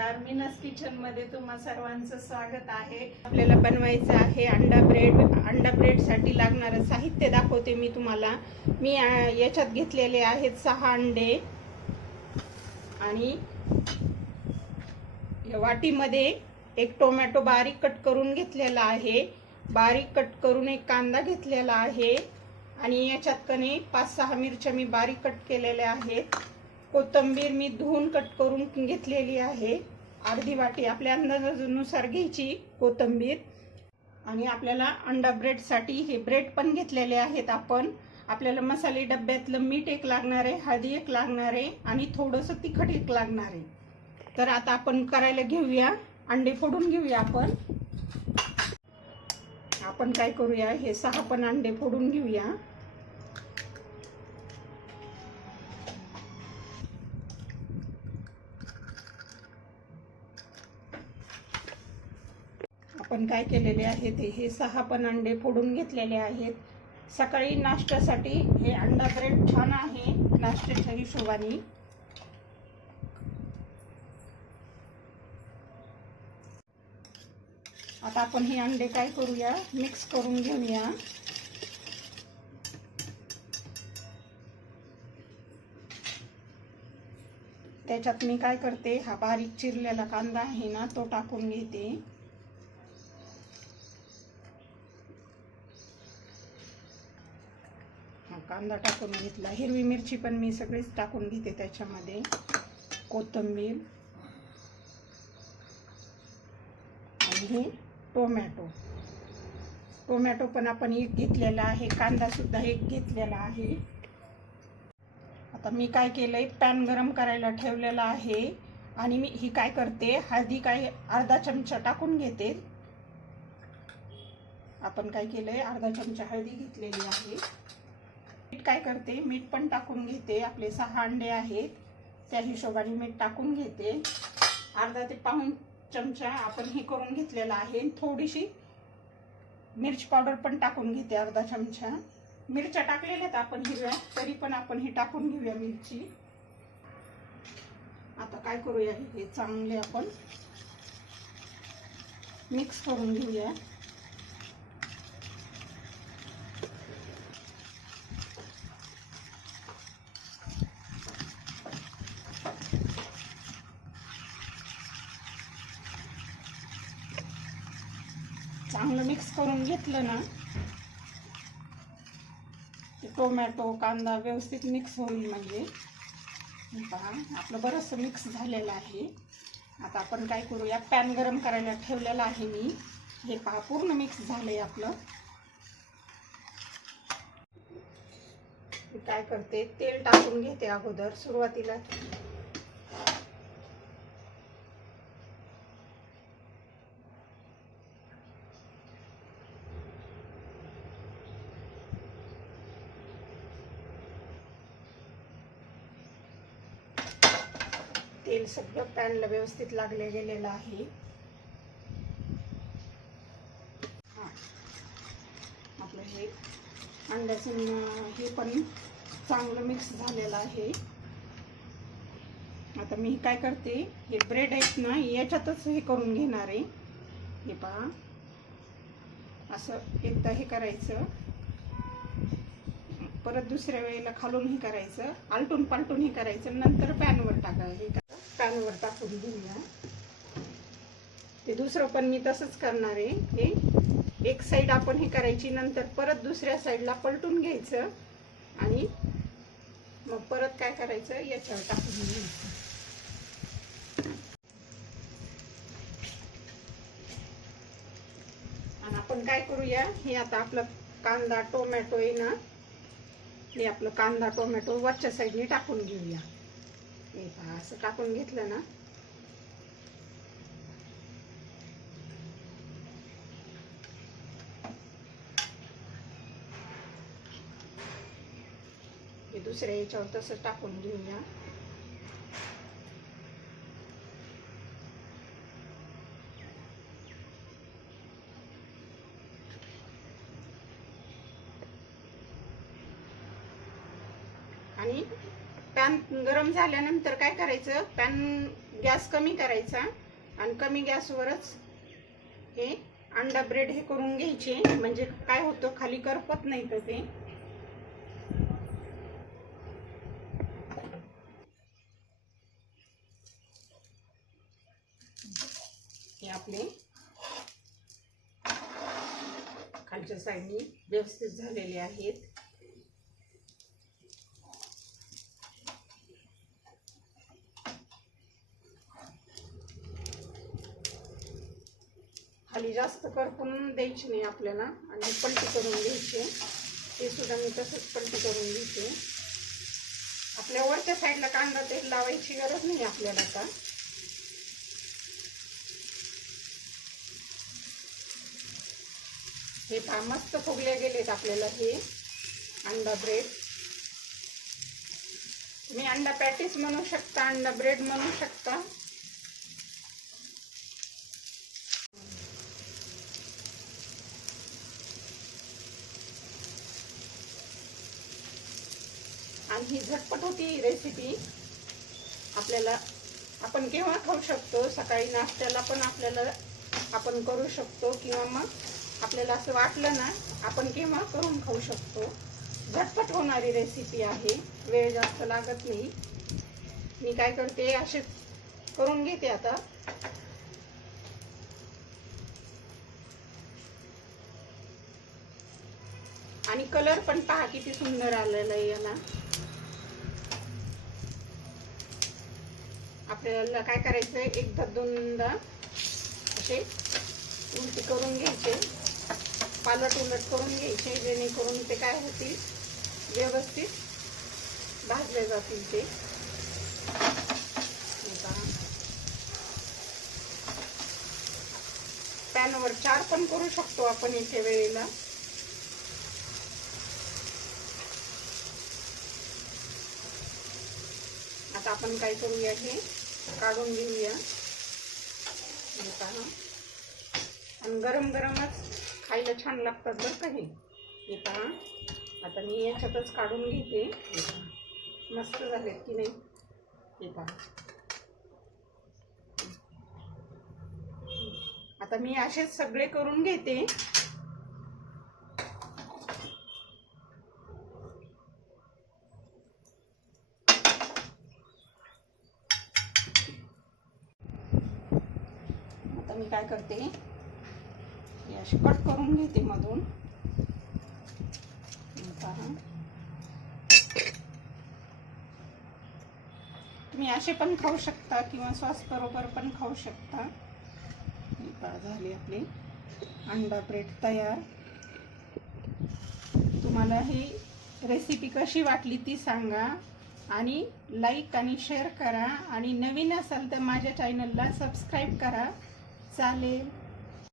नमस्कार मीनस किचनमध्ये तुम्हा सर्वांचं स्वागत आहे. आपल्याला बनवायचं आहे अंडा ब्रेड. अंडा ब्रेडसाठी लागणारं साहित्य दाखवते मी तुम्हाला. मी याच्यात घेतलेले आहेत सहा अंडे. आणि वाटीमध्ये एक टोमॅटो बारीक कट करून घेतलेला आहे. बारीक कट करून एक कांदा घेतलेला आहे. आणि याच्यात कने पाच सहा मिरच्या मी बारीक कट केलेल्या आहेत. कोथिंबीर मी धुवून कट करून घेतलेली आहे. अर्धी वाटी आपल्या अंदाजानुसार घ्यायची कोथिंबीर. आणि आपल्याला अंडा ब्रेडसाठी हे ब्रेड पण घेतलेले आहेत आपण. आपल्याला मसाले डब्यातलं मीठ एक लागणार आहे हळदी एक लागणार आहे आणि थोडंसं तिखट एक लागणार आहे. तर आता आपण करायला घेऊया. अंडे फोडून घेऊया आपण. आपण काय करूया हे सहा पण अंडे फोडून घेऊया. आपण काय केलेले आहे ते हे सहा पण अंडे फोडून घेतलेले आहेत. सकाळी नाश्त्यासाठी हे अंडा ब्रेड छान आहे नाश्त्याच्या हिशोबाने. आता आपण हे अंडे काय करूया? मिक्स करून घेऊया. त्याच्यात मी काय करते हा बारीक चिरलेला कांदा आहे ना तो टाकून घेते हा कांदा टाकून घेतला. हिरवी मिरची पण मी सगळीच टाकून घेते त्याच्यामध्ये. कोथिंबीर. आणि टोमॅटो. टोमॅटो पण आपण एक घेतलेला आहे. कांदासुद्धा एक घेतलेला आहे. आता मी काय केलंय? पॅन गरम करायला ठेवलेला आहे. आणि मी ही काय करते? हळदी काय अर्धा चमचा टाकून घेते. आपण काय केलंय? अर्धा चमचा हळदी घेतलेली आहे. मीठ काय करते? मीठ पण टाकून घेते. आपले सहा अंडे आहेत. त्या हिशोबाने मीठ टाकून घेते. अर्धा ते पाऊन चमचा आपण हे करून घेतलेला आहे. थोडीशी मिरची पावडर पण टाकून घेते अर्धा चमचा. मिरच्या टाकलेल्या आहेत आपण हिरव्या. तरी पण आपण हे टाकून घेऊया मिरची. आता काय करूया? हे चांगले आपण मिक्स करून घेऊया चांगलं मिक्स करून घेतलं ना ते टोमॅटो कांदा व्यवस्थित मिक्स होईल म्हणजे. पहा आपलं बरंचसं मिक्स झालेलं आहे. आता आपण काय करूया पॅन गरम करायला ठेवलेलं आहे मी. हे पहा पूर्ण मिक्स झालं आहे आपलं. मी काय करते तेल टाकून घेते अगोदर सुरुवातीला. तेल सगळं पॅनला व्यवस्थित लागले गेलेलं आहे. हा. आपलं हे अंड्याचं हे पण चांगलं मिक्स झालेलं आहे. आता मी काय करते हे ब्रेड आहेत ना याच्यातच हे करून घेणार आहे. हे पहा. असं एकदा हे करायचं. परत दुसऱ्या वेळेला खालून हे करायचं आलटून पालटून हे करायचं नंतर पॅनवर टाकायचं. हे पॅनवर टाकून घेऊया. ते दुसरं पण मी तसंच करणार आहे. हे एक साईड आपण हे करायची नंतर परत दुसऱ्या साईडला पलटून घ्यायचं आणि मग परत काय करायचं याच्यावर टाकून घ्यायचं. आणि आपण काय करूया हे आता आपलं कांदा टोमॅटो आहे ना हे आपलं कांदा टोमॅटो वरच्या साईडने टाकून घेऊया. हे पहा असं टाकून घेतलं ना. दुसऱ्या याच्यावर तसं टाकून घेऊया आणि पॅन गरम झाल्यानंतर काय करायचं? पॅन गॅस कमी करायचा आणि कमी गॅसवरच हे अंडा ब्रेड हे करून घ्यायचे. म्हणजे काय होतं? खाली करपत नाही तर ते. हे आपले खालच्या साईडनी व्यवस्थित झालेले आहेत. खाली जास्त करपून द्यायची नाही आपल्याला. आणि पलटी करून घ्यायची. ते सुद्धा मी तसंच पलटी करून घेते. आपल्या वरच्या साईडला कांदा तेल लावायची गरज नाही आपल्याला आता. हे फार मस्त फुगले गेलेत आपल्याला हे अंडा ब्रेड तुम्ही अंडा पॅटीस म्हणू शकता अंडा ब्रेड म्हणू शकता. आणि ही झटपट होती रेसिपी आपल्याला आपण केव्हा खाऊ शकतो सकाळी नाश्त्याला पण आपल्याला आपण करू शकतो किंवा मग आपल्याला असं वाटलं ना आपण केव्हा करून खाऊ शकतो. झटपट होणारी रेसिपी आहे. वेळ जास्त लागत नाही. मी काय करते असे करून घेते आता. आणि कलर पण पहा किती सुंदर आलेला आहे याला. आपल्याला काय करायचं आहे? एकदा दोनदा असे उलटी करून घ्यायचे. पालट उलट करून घ्यायचे जेणेकरून ते काय होतील? व्यवस्थित भाजले जातील ते. पॅनवर चार पण करू शकतो आपण इथे वेळेला. आता आपण काय करूया हे? काढून घेऊया. हे पहा. आणि गरम गरमच खायला छान लागतात बरं का हे. पहा. आता मी याच्यातच काढून घेते. मस्त झालेत की नाही? हे पहा. आता मी असेच सगळे करून घेते आता मी काय करते. हे कट करून घेते मधून. पहा. तुम्ही असे पण खाऊ शकता किंवा सॉस बरोबर पण खाऊ शकता. हे झाली आपली अंडा ब्रेड तयार. तुम्हाला ही रेसिपी कशी वाटली ती सांगा आणि लाईक आणि शेअर करा. आणि नवीन असाल तर माझ्या चॅनलला सबस्क्राईब करा. 三零。